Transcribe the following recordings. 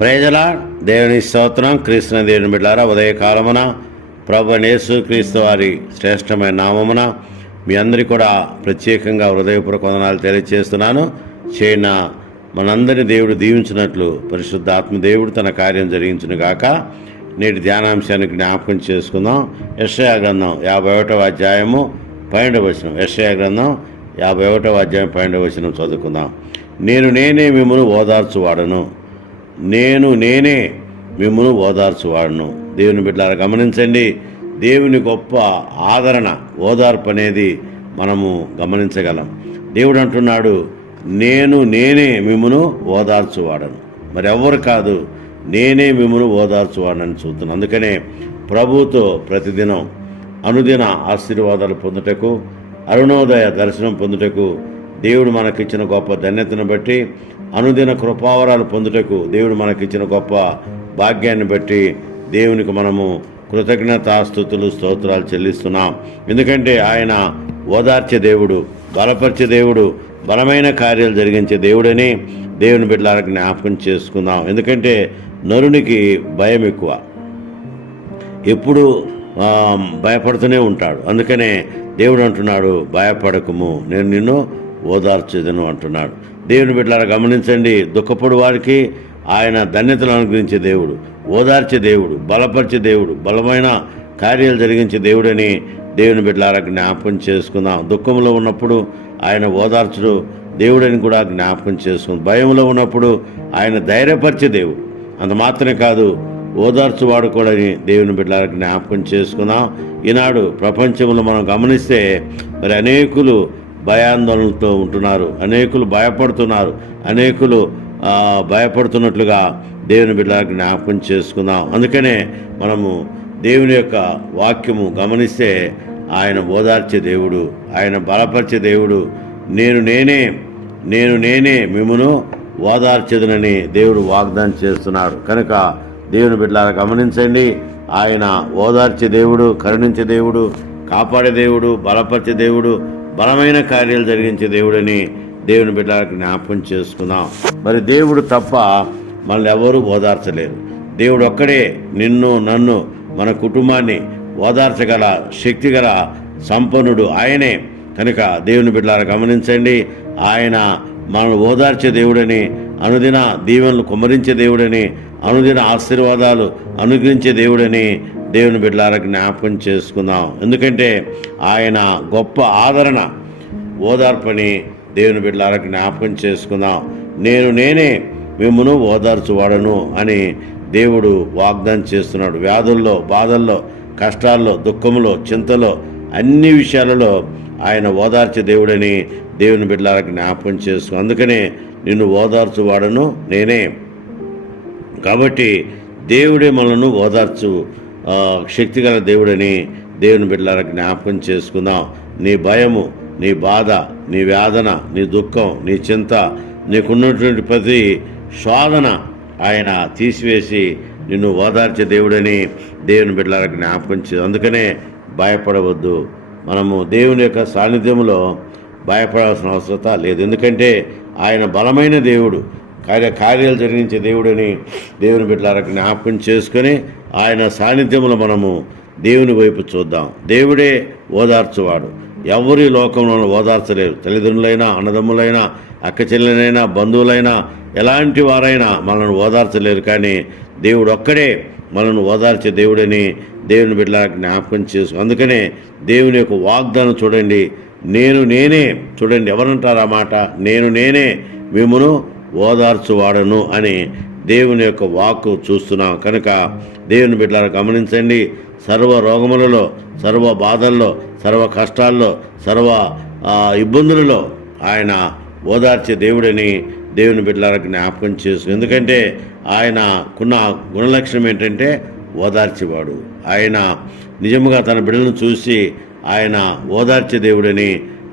ప్రైజలా దేవుని స్తోత్రం. క్రీస్తుని దేవుని బిడ్డారా, ఉదయకాలమున ప్రభువైన యేసు క్రీస్తు వారి శ్రేష్టమైన నామమున మీ అందరికీ కూడా ప్రత్యేకంగా హృదయపూర్వక వందనాలు తెలియజేస్తున్నాను. చేయన మనందరినీ దేవుడు దీవించినట్లు పరిశుద్ధాత్మ దేవుడు తన కార్యం జరిగించును గాక. నేటి ధ్యానాంశాన్ని జ్ఞాపకం చేసుకుందాం. యెషయా గ్రంథం 51వ అధ్యాయము 12వ వచనం. యెషయా గ్రంథం 51వ అధ్యాయం 12వ వచనం చదువుకుందాం. నేనే మిమ్మును ఓదార్చువాడను, నేనే మిమ్మును ఓదార్చువాడను. దేవుని బిడ్డలారా గమనించండి, దేవుని గొప్ప ఆదరణ, ఓదార్పు అనేది మనము గమనించగలం. దేవుడు అంటున్నాడు, నేనే మిమ్మును ఓదార్చువాడను. మరి ఎవ్వరు కాదు, నేనే మిమ్మును ఓదార్చువాడని చూస్తున్నాను. అందుకనే ప్రభువుతో ప్రతిదినం అనుదిన ఆశీర్వాదాలు పొందుటకు, అరుణోదయ దర్శనం పొందుటకు, దేవుడు మనకిచ్చిన గొప్ప ధన్యతను బట్టి, అనుదిన కృపావరాలు పొందుటకు దేవుడు మనకిచ్చిన గొప్ప భాగ్యాన్ని బట్టి దేవునికి మనము కృతజ్ఞతాస్తుతులు స్తోత్రాలు చెల్లిస్తున్నాం. ఎందుకంటే ఆయన ఓదార్చే దేవుడు, బలపరిచే దేవుడు, బలమైన కార్యాలు జరిగించే దేవుడని దేవుని బిడ్డలకు జ్ఞాపకం చేసుకుందాం. ఎందుకంటే నరునికి భయం ఎక్కువ, ఎప్పుడు భయపడుతూనే ఉంటాడు. అందుకనే దేవుడు అంటున్నాడు, భయపడకము, నేను నిన్ను ఓదార్చేదను అంటున్నాడు. దేవుని బిడ్డలారా గమనించండి, దుఃఖపడు వారికి ఆయన ధన్యతలు అనుగ్రహించే దేవుడు, ఓదార్చే దేవుడు, బలపరిచే దేవుడు, బలమైన కార్యాలు జరిగించే దేవుడని దేవుని బిడ్డలారా జ్ఞాపకం చేసుకుందాం. దుఃఖంలో ఉన్నప్పుడు ఆయన ఓదార్చుడు దేవుడని కూడా జ్ఞాపకం చేసుకుందాం. భయంలో ఉన్నప్పుడు ఆయన ధైర్యపరిచే దేవుడు. అంత మాత్రమే కాదు, ఓదార్చువాడు కూడా దేవుని బిడ్డలారా జ్ఞాపకం చేసుకుందాం. ఈనాడు ప్రపంచంలో మనం గమనిస్తే మరి అనేకులు భయాందోళనలతో ఉంటున్నారు, అనేకులు భయపడుతున్నారు, అనేకులు భయపడుతున్నట్లుగా దేవుని బిడ్డలకు జ్ఞాపకం చేసుకుందాం. అందుకనే మనము దేవుని యొక్క వాక్యము గమనిస్తే ఆయన ఓదార్చే దేవుడు, ఆయన బలపరిచే దేవుడు. నేనే మిమ్మును ఓదార్చెదనని దేవుడు వాగ్దానం చేస్తున్నాడు. కనుక దేవుని బిడ్డలను గమనించండి, ఆయన ఓదార్చే దేవుడు, కరుణించే దేవుడు, కాపాడే దేవుడు, బలపరిచే దేవుడు, బలమైన కార్యాలు జరిగించే దేవుడని దేవుని బిడ్డలకు జ్ఞాపకం చేసుకుందాం. మరి దేవుడు తప్ప మనల్ని ఎవరూ ఓదార్చలేరు. దేవుడు ఒక్కడే నిన్ను, నన్ను, మన కుటుంబాన్ని ఓదార్చగల శక్తి గల సంపన్నుడు ఆయనే. కనుక దేవుని బిడ్డలను గమనించండి, ఆయన మనల్ని ఓదార్చే దేవుడని, అనుదిన దీవెనలు కుమ్మరించే దేవుడని, అనుదిన ఆశీర్వాదాలు అనుగ్రహించే దేవుడని దేవుని బిడ్డలకు జ్ఞాపకం చేసుకుందాం. ఎందుకంటే ఆయన గొప్ప ఆదరణ, ఓదార్పని దేవుని బిడ్డలకు జ్ఞాపకం చేసుకుందాం. నేనే మిమ్మును ఓదార్చువాడను అని దేవుడు వాగ్దానం చేస్తున్నాడు. వ్యాధుల్లో, బాధల్లో, కష్టాల్లో, దుఃఖంలో, చింతలో, అన్ని విషయాలలో ఆయన ఓదార్చే దేవుడని దేవుని బిడ్డలకు జ్ఞాపకం చేసుకు. అందుకనే నిన్ను ఓదార్చువాడను నేనే. కాబట్టి దేవుడే మనను ఓదార్చు శక్తిగల దేవుడని దేవుని బిడ్డలకు జ్ఞాపకం చేసుకుందాం. నీ భయము, నీ బాధ, నీ వేదన, నీ దుఃఖం, నీ చింత, నీకున్నటువంటి ప్రతి శోధన ఆయన తీసివేసి నిన్ను ఓదార్చే దేవుడని దేవుని బిడ్డలకు జ్ఞాపకం చే. అందుకనే భయపడవద్దు. మనము దేవుని యొక్క సాన్నిధ్యంలో భయపడాల్సిన అవసరం లేదు. ఎందుకంటే ఆయన బలమైన దేవుడు, కార్యాలు జరిగించే దేవుడని దేవుని బిడ్డలకు జ్ఞాపకం చేసుకొని ఆయన సాన్నిధ్యంలో మనము దేవుని వైపు చూద్దాం. దేవుడే ఓదార్చువాడు. ఎవరి లోకంలో ఓదార్చలేరు. తల్లిదండ్రులైనా, అన్నదమ్ములైనా, అక్క చెల్లెలైనా, బంధువులైనా, ఎలాంటి వారైనా మనల్ని ఓదార్చలేరు. కానీ దేవుడు ఒక్కడే మనల్ని ఓదార్చే దేవుడని దేవుని బిడ్డలకు జ్ఞాపకం చేసుకో. అందుకనే దేవుని యొక్క వాగ్దానం చూడండి, నేనే చూడండి, ఎవరంటారు ఆ మాట? నేనే మిమ్మును ఓదార్చువాడను అని దేవుని యొక్క వాక్కు చూస్తున్నాం. కనుక దేవుని బిడ్డలను గమనించండి, సర్వ రోగములలో, సర్వ బాధల్లో, సర్వ కష్టాల్లో, సర్వ ఇబ్బందులలో ఆయన ఓదార్చే దేవుడని దేవుని బిడ్డలకు జ్ఞాపకం చేసు. ఎందుకంటే ఆయనకున్న గుణలక్షణం ఏంటంటే ఓదార్చేవాడు. ఆయన నిజముగా తన బిడ్డలను చూసి ఆయన ఓదార్చే దేవుడని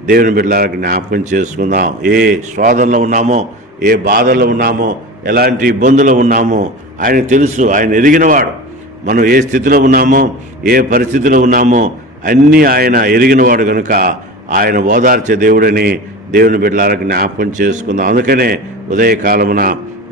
దేవుని బిడ్డలకు జ్ఞాపకం చేసుకుందాం. ఏ శోధనలో ఉన్నామో, ఏ బాధల్లో ఉన్నామో, ఎలాంటి ఇబ్బందులు ఉన్నామో ఆయన తెలుసు. ఆయన ఎరిగినవాడు. మనం ఏ స్థితిలో ఉన్నామో, ఏ పరిస్థితిలో ఉన్నామో అన్నీ ఆయన ఎరిగినవాడు. కనుక ఆయన ఓదార్చే దేవుడని దేవుని బిడ్డలకు జ్ఞాపకం చేసుకుందాం. అందుకనే ఉదయకాలమున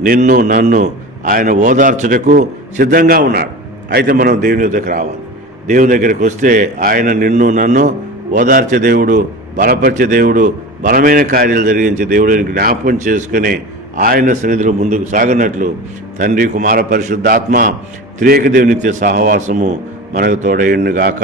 నిన్ను, నన్ను, ఆయన ఓదార్చుటకు సిద్ధంగా ఉన్నాడు. అయితే మనం దేవుని దగ్గరికి రావాలి. దేవుని దగ్గరికి వస్తే ఆయన నిన్ను నన్ను ఓదార్చే దేవుడు, బలపరిచే దేవుడు, బలమైన కార్యాలు జరిగించే దేవుడిని జ్ఞాపకం చేసుకుని ఆయన సన్నిధిలో ముందుకు సాగినట్లు తండ్రి, కుమార, పరిశుద్ధాత్మ త్రియేక దేవుని నిత్య సహవాసము మనకు తోడయుండుగాక.